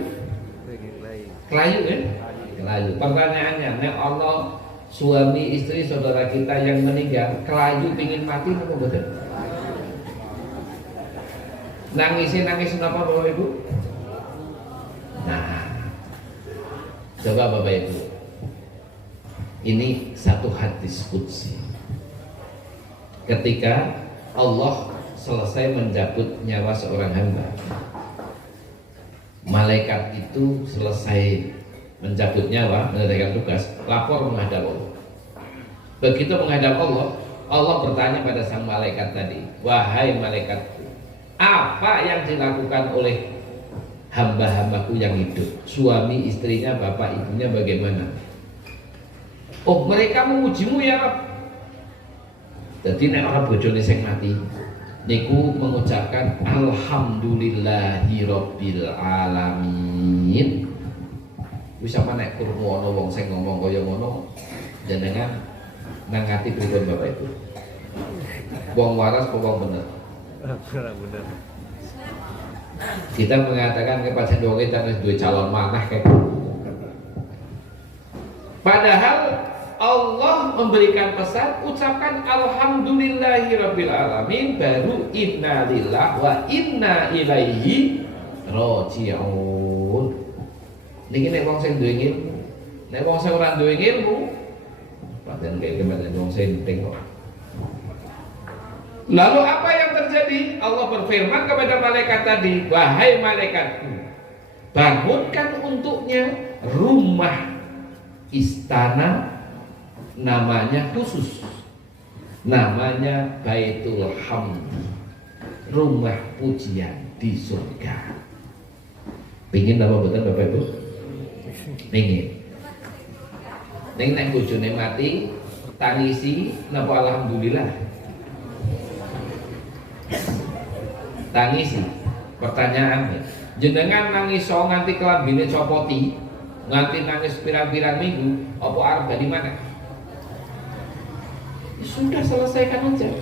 Kelayu kan? Kelayu. Pertanyaannya, nek Allah suami istri saudara kita yang meninggal kelayu pengen mati apa betul? Nangisnya nangis apa Bapak Ibu? Nah, coba Bapak Ibu, ini satu hadis qudsi. Ketika Allah selesai mencabut nyawa seorang hamba, malaikat itu selesai mencabut nyawa, menyelesaikan tugas, lapor menghadap Allah. Begitu menghadap Allah, Allah bertanya pada sang malaikat tadi, wahai malaikatku, apa yang dilakukan oleh hamba-hambaku yang hidup? Suami, istrinya, bapak, ibunya bagaimana? Oh, mereka memujimu ya Rabb. Jadi nek orang bojone sing mati niku mengucapkan alhamdulillahi rabbil alamin. Wis apa nek krungu ana wong sing ngomong kaya ngono jenengan nang ati pripun Bapak Ibu? Wong waras apa wong bener? Bener. Kita mengatakan kepada wong kita wis duwe calon manah kayak. Padahal Allah memberikan pesan, ucapkan alhamdulillahirabbil alamin, baru inna lillahi wa inna ilaihi raji'un. Niki nek wong sing duwe ilmu, nek wong sing ora duwe ilmu, paten kayak gimana wong sing tengok. Lalu apa yang terjadi? Allah berfirman kepada malaikat tadi, wahai malaikatku, bangunkan untuknya rumah istana, namanya khusus, namanya Baitul Hamdi, rumah pujian di surga. Pingin apa betul Bapak Ibu? Pingin. Nek bojone mati, tangisi napa alhamdulillah? Tangisi. Pertanyaannya, jenengan nangis so nganti kelambine copoti, nganti nangis pirang-pirang minggu, apa arep di mana? Sudah selesaikan aja.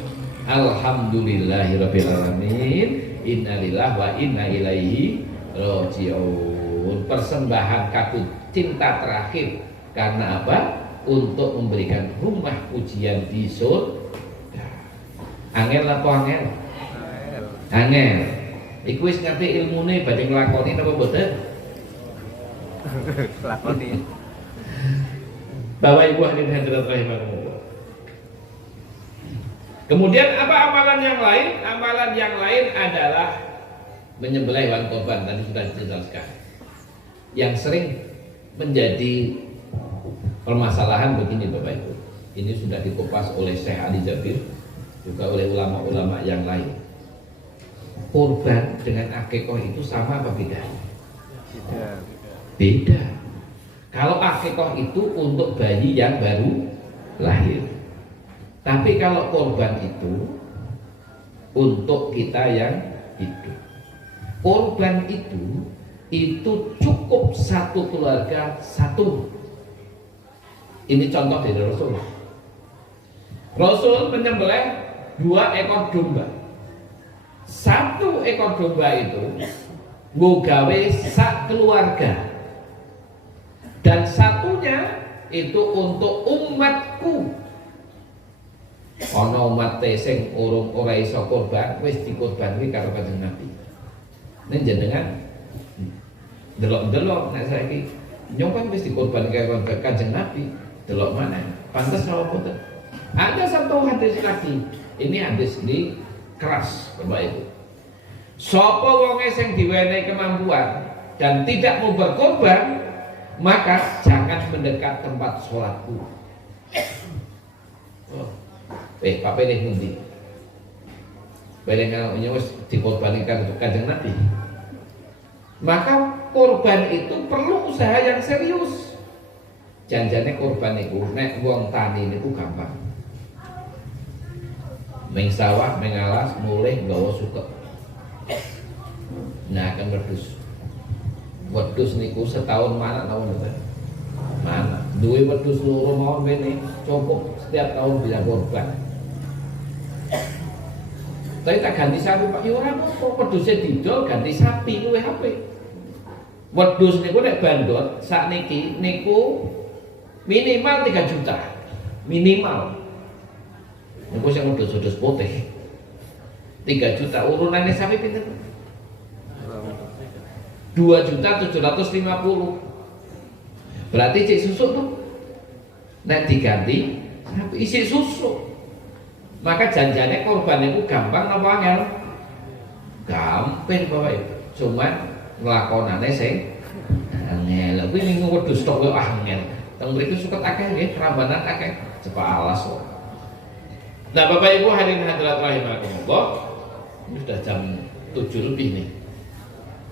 Alhamdulillahirabbil alamin, innalillahi wa inna ilaihi raji'un. Persembahan kado cinta terakhir karena apa? Untuk memberikan rumah pujian di surga. Angel apa angel? Angel. Iku wis ngerti ilmune badhe nglakoni napa mboten? Lakoni. Bapak Ibu hadirin hadirat rahimakumullah. Kemudian apa amalan yang lain? Amalan yang lain adalah menyembelih hewan kurban, tadi sudah dijelaskan. Yang sering menjadi permasalahan begini Bapak Ibu. Ini sudah dikupas oleh Syekh Ali Jabir, juga oleh ulama-ulama yang lain. Kurban dengan akikah itu sama apa beda? Beda. Kalau akikah itu untuk bayi yang baru lahir. Tapi kalau kurban itu untuk kita yang hidup. Kurban itu cukup satu keluarga satu. Ini contoh dari Rasul. Rasul menyembelih 2 ekor domba. 1 ekor domba itu nggawe sak keluarga. Dan satunya itu untuk umatku. Ana umat sing ora iso kurban, wis dikurbanke karo Kanjeng Nabi. Nek jenengan delok-delok nek saiki nyong wis dikurbanke karo Kanjeng Nabi, delok mana? Pantes apa boten? Ada satu hadis lagi. Ini hadis ini keras, Bapak Ibu. Sapa wonge sing diwenehi kemampuan dan tidak mau berkorban, maka jangan mendekat tempat sholatku. Pak Pilih nanti. Pilih kalau wis dikorbankan untuk Kanjeng Nabi. Maka korban itu perlu usaha yang serius. Janjane korban itu nek wong tani niku gampang. Meng sawah, mengalas, mulih gawa suket. Nah akan wedhus. Wedhus niku setahun mana tahun depan? Mana? Duwe wedhus loro mawon bene cukup setiap tahun bisa korban. Tapi tak ganti sapi Pak, ya ora apa-apa, wedhuse didol ganti sapi luwih apik. Wedhus niku nek bandot sakniki niku minimal 3 juta. Minimal. Niku sing wedhus-wedhus putih. 3 juta urunane sapi pinten? 2.750.000. Berarti cek susu tuh nek diganti sapi isi susu. Maka janjane korban itu gampang apa angel? Gampang Bapak Ibu. Cuman nglakonane sing angel. Kuwi ning wedhus tok kok angel. Teng mriku suket akeh nggih, rambanan akeh, cepak alas kok. Nah, Bapak Ibu hadirin hadirat rahimakumullah. Ini sudah jam 7 lebih nih.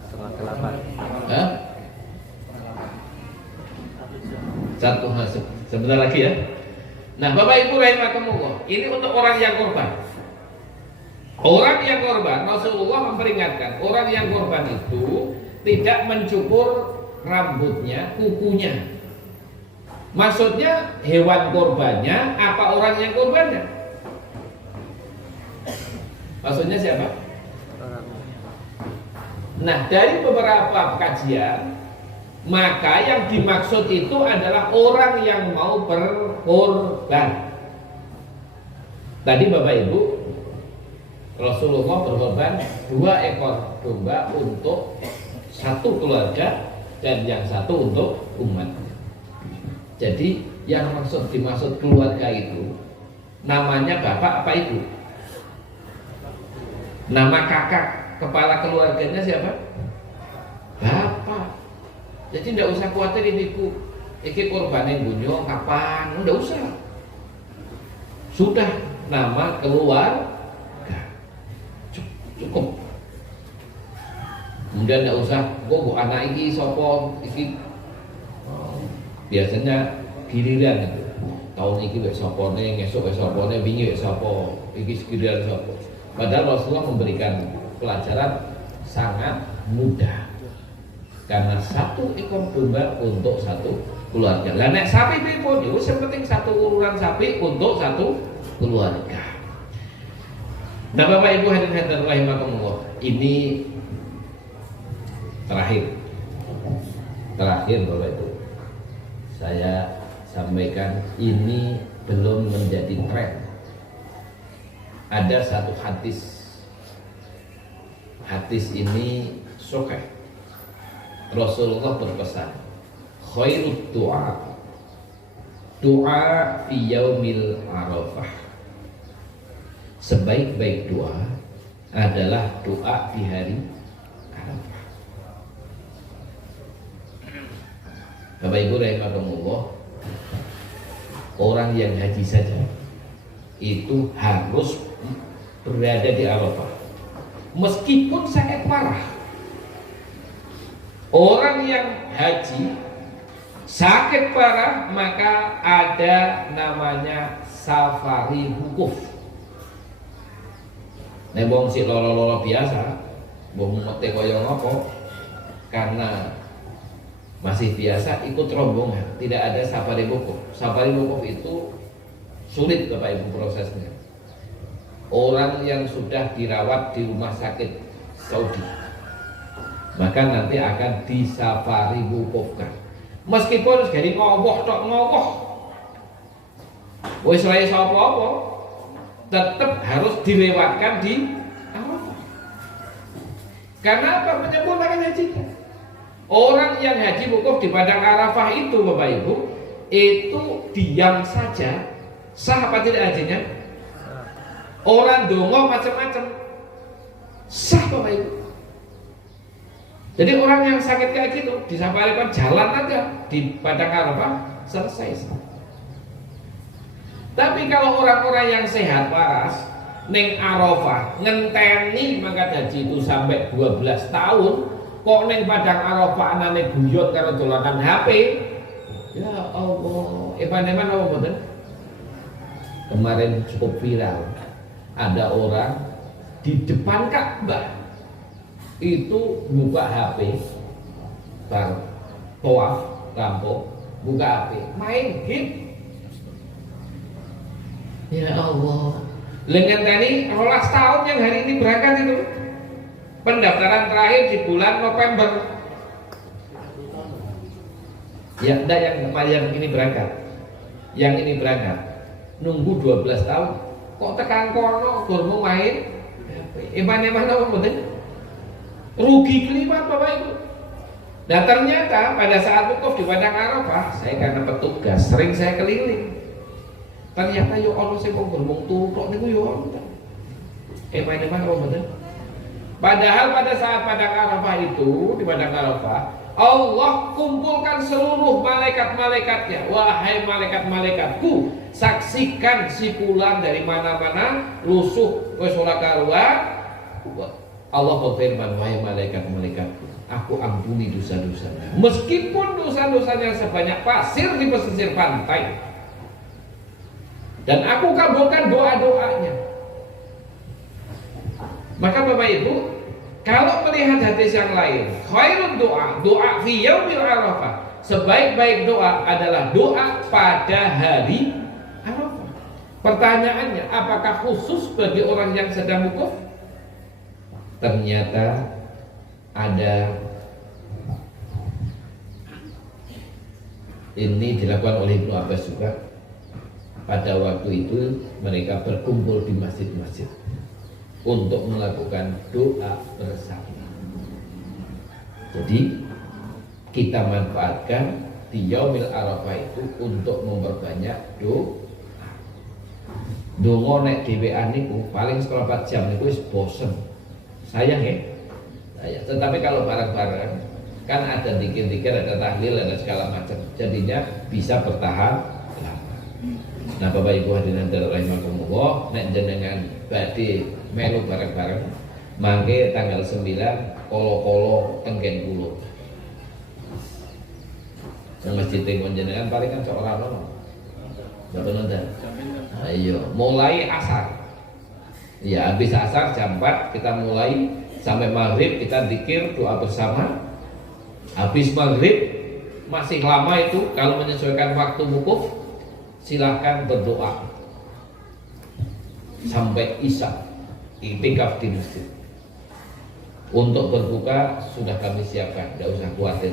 Setengah 8. Hah? Satu sebentar lagi ya. Nah, Bapak Ibu rahimakumullah, ini untuk orang yang korban. Orang yang korban, Rasulullah memperingatkan, orang yang korban itu tidak mencukur rambutnya, kukunya. Maksudnya hewan korbannya apa orang yang korbannya? Maksudnya siapa? Nah, dari beberapa kajian, maka yang dimaksud itu adalah orang yang mau berkorban. Tadi Bapak Ibu, Rasulullah berkorban 2 ekor domba untuk 1 keluarga dan yang 1 untuk umat. Jadi yang dimaksud keluarga itu namanya bapak apa ibu? Nama kakak kepala keluarganya siapa? Bapak. Jadi tidak usah khawatir iki korbanin bunyo kapan, tidak usah. Sudah nama keluarga cukup. Kemudian tidak usah, kok anak iki sopo iki. Biasanya giliran itu. Tahun iki wek sopone, ngesuk wek sopone, wingi wek sopo, iki giliran sopo. Padahal Rasulullah memberikan pelajaran sangat mudah. Karena 1 ekor domba untuk 1 keluarga. Lah nek sapi pripun? Itu yang penting 1 urunan sapi untuk 1 keluarga. Nah, Bapak Ibu hadirin hadirat rahimakumullah, ini terakhir Bapak Ibu. Saya sampaikan ini belum menjadi tren. Ada satu hadis ini sahih. Rasulullah berpesan, khairud du'a doa fi yaumil Arafah. Sebaik-baik doa adalah doa di hari Arafah. Bapak Ibu rahimakumullah, orang yang haji saja itu harus berada di Arafah meskipun sakit parah. Orang yang haji sakit parah maka ada namanya safari wukuf. Nek wong sik loro-loro biasa, wong mete kaya ngopo, karena masih biasa ikut rombongan, tidak ada safari wukuf. Safari wukuf itu sulit Bapak Ibu prosesnya. Orang yang sudah dirawat di rumah sakit Saudi, maka nanti akan disafari wukufkan. Meskipun jadi ngowoh tok ngowoh, wis ora iso apa-apa, tetap harus dilewatkan di Arafah. Karena apa? Menyempurnakan haji. Orang yang haji wukuf di padang Arafah itu Bapak Ibu, itu diam saja sah apa tidak hajinya? Orang dongo macam-macam sah Bapak Ibu. Jadi orang yang sakit kayak gitu disafarikan jalan aja di padang Arafah, selesai. Tapi kalau orang-orang yang sehat waras neng Arafah ngenteni mangkat haji itu sampai 12 tahun, kok neng padang Arafah anane guyot karo dolanan HP. Ya Allah, eman-eman apa mboten? Kemarin cukup viral. Ada orang di depan Ka'bah itu buka HP, bar tawaf rampung, buka HP, main game. Ya Allah, lengan tadi 12 tahun yang hari ini berangkat itu, pendaftaran terakhir di bulan November. Ya, enggak yang ini berangkat, nunggu 12 tahun, kok tekan kono, gurmu main, eman-eman apa betul? Rugi kelima Bapak Ibu. Nah ternyata pada saat wukuf di padang Arafah, saya karena petugas sering saya keliling. Ternyata yo Allah saya mau bermung turuk niku yo Allah. Eman-eman apa betul? Padahal pada saat padang Arafah itu di padang Arafah, Allah kumpulkan seluruh malaikat-malaikatnya. Wahai malaikat-malaikatku, saksikan si fulan dari mana-mana lusuh wis ora karuan. Allah berfirman, wahai malaikat-malaikatku, aku ampuni dosa-dosanya, meskipun dosa-dosanya sebanyak pasir di pesisir pantai, dan aku kabulkan doa-doanya. Maka Bapak Ibu, kalau melihat hadis yang lain, khairun doa fi yaumil Arafah, sebaik-baik doa adalah doa pada hari Arafah. Pertanyaannya, apakah khusus bagi orang yang sedang wukuf? Ternyata ada, ini dilakukan oleh Ibnu Abbas juga. Pada waktu itu mereka berkumpul di masjid-masjid untuk melakukan doa bersama. Jadi kita manfaatkan di Yaumil Arafah itu untuk memperbanyak doa. Dongo nek dhewean niku paling 4 jam niku wis bosen. Sayang ya. Tetapi kalau bareng-bareng kan ada dikir-dikir, ada tahlil, ada segala macam. Jadinya bisa bertahan lama. Nah Bapak Ibu hadirin rahimakumullah, nek jenengan badhe melu bareng-bareng mangke tanggal 9 kolo-kolo tenggen kulo. Nang masjid teng jenengan paling kan ora ono. Betul nonton. Ayo, mulai asar. Ya, habis asar jam 4 kita mulai sampai maghrib kita zikir doa bersama. Habis maghrib masih lama itu, kalau menyesuaikan waktu wukuf silahkan berdoa sampai isya, itikaf di masjid. Untuk berbuka sudah kami siapkan, tidak usah khawatir.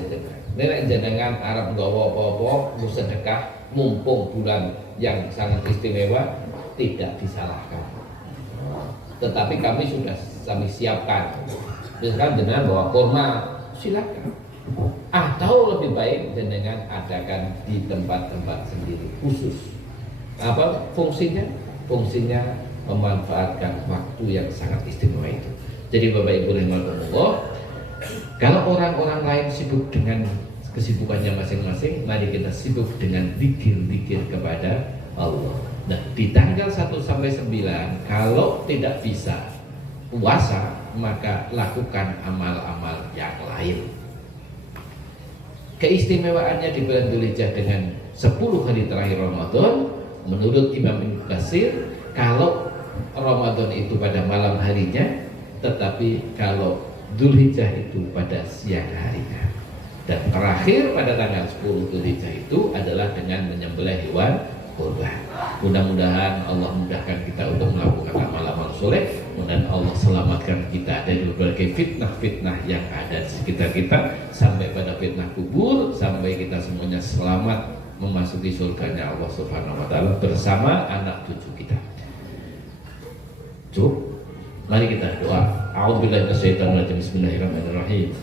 Nek jenengan arep nggawa apa-apa, mau sedekah mumpung bulan yang sangat istimewa, tidak disalahkan. Tetapi kami sudah siapkan. Misalkan dengan bawa kurma, silakan. Atau lebih baik dengan adakan di tempat-tempat sendiri khusus. Apa fungsinya? Fungsinya memanfaatkan waktu yang sangat istimewa itu. Jadi Bapak Ibu rahimakumullah, kalau orang-orang lain sibuk dengan kesibukannya masing-masing, mari kita sibuk dengan zikir-zikir kepada Allah. Nah, di tanggal 1 sampai 9 kalau tidak bisa puasa, maka lakukan amal-amal yang lain. Keistimewaannya di bulan Dzulhijjah dengan 10 hari terakhir Ramadan, menurut Imam Ibnu Katsir, kalau Ramadan itu pada malam harinya, tetapi kalau Dzulhijjah itu pada siang harinya. Dan terakhir pada tanggal 10 Dzulhijjah itu adalah dengan menyembelih hewan kurban. Mudah-mudahan Allah mudahkan kita untuk melakukan amal-amal soleh, dan Allah selamatkan kita dari berbagai fitnah-fitnah yang ada di sekitar kita, sampai pada fitnah kubur, sampai kita semuanya selamat memasuki surganya Allah Subhanahu wa taala bersama anak cucu kita. Cukup. Mari kita doa. A'udzubillahi minasyaitonir rajim. Bismillahirrahmanirrahim.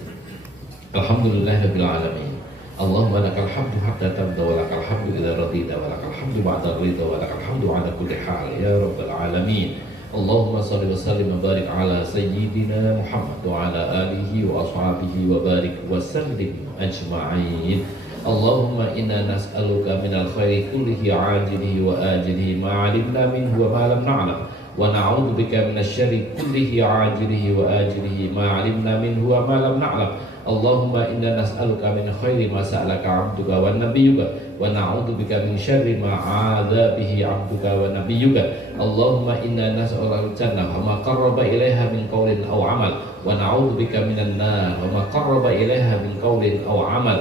Alhamdulillahirabbil alamin. Allahumma lakal hamdu hatta tarda wa lakal hamdu idza radita wa lakal hamdu ba'da ridha wa lakal hamdu ala kulli hal ya rabbal alamin. Allahumma shalli wa sallim wa barik ala sayyidina Muhammad wa ala alihi wa ashabihi wa barik wa sallim ajma'in. Allahumma inna nas'aluka minal khairi kullihi ajilihi wa ajilihi ma 'alimna minhu wa ma lam na'lam, wa na'udzu bika minasyarri kullihi ajilihi wa ajilihi ma 'alimna minhu wa ma lam na'lam. Allahumma inna nas'aluka min khairi ma sa'alaka 'abduka wa nabiyyuka, wa na'udzu bika min syarri ma 'adza bihi 'abduka wa nabiyyuka. Allahumma inna nas'aluka al-jannah wa ma qarraba ilaiha min qawlin aw 'amal, wa na'udzu bika minan nar wa ma qarraba ilaiha min qawlin aw 'amal.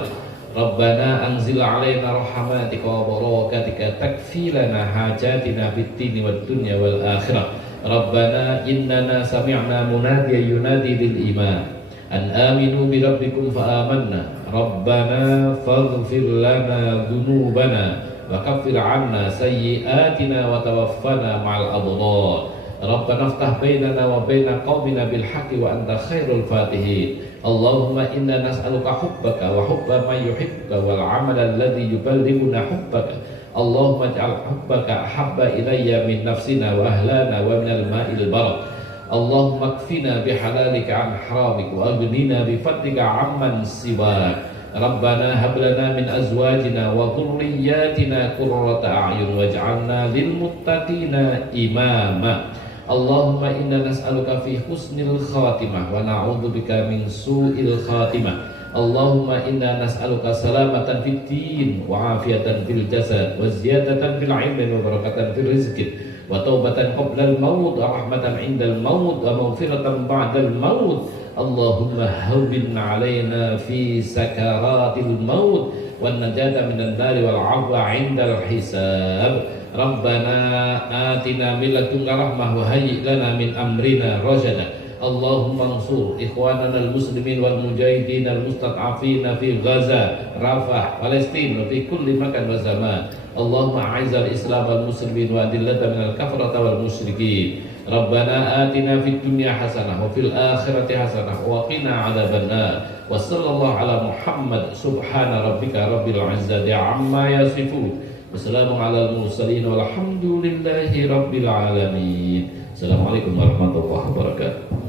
Rabbana anzil 'alaina rahmatika wa barakatika takfi lana hajatina fid dini wad dunya wal akhirah. Rabbana innana sami'na munadiyan yunadi lil iman an aminu bi rabbikum fa amanna. Rabbana faghfir lana dhunubana wa kaffir 'anna sayyi'atina wa tawaffana ma'al abrar. Rabbana iftah bainana wa baina qaumina bil haqqi wa anta khairul fatihin. Allahumma inna nas'aluka hubbaka wa hubba man yuhibbuka wal 'amala alladhi yuballighuna hubbaka. Allahumma ij'al hubbaka ahabba ilayya min nafsina wa ahlana wa minal ma'il barak. Allahumma kfina bihalalika an haramik wa aghnina bifadlika amman siwak. Rabbana hab lana min azwajina wa dhurriyyatina qurrata a'yun waj'alna lil muttaqina imama. Allahumma inna nas'aluka fi husnil khatimah wa na'udzu bika min su'il khatimah. Allahumma inna nas'aluka salamatan fid din wa afiyatan fil jasad wa ziyadatan fil 'ilmi wa barakatan fil rizqi wa taubatan qabla al-maut wa rahmatan 'inda al-maut wa maghfiratan ba'da al-maut. Allahumma hawwin 'alaina fi sakaratil maut wan najata minan nari wal 'afwa 'inda al-hisab. Rabbana atina min ladunka rahmah wa hayyi lana min amrina rashada. Allahumma ansur ikhwanana al-muslimin wal mujahidin al-mustad'afina fi Gaza, Rafah, Palestina wa fi kulli makan wa zaman. Allahumma a'izzal islam wal muslimin wa adillata minal kafarata wal musyrikin. Rabbana atina fid dunya hasanah wa fil akhirati hasanah wa qina adzabannar. Wa sallallahu ala Muhammad subhana rabbika rabbil izzati amma yasifun. Wassalamualaikum warahmatullahi wabarakatuh. Walhamdulillahi rabbil alamin. Assalamualaikum warahmatullahi wabarakatuh.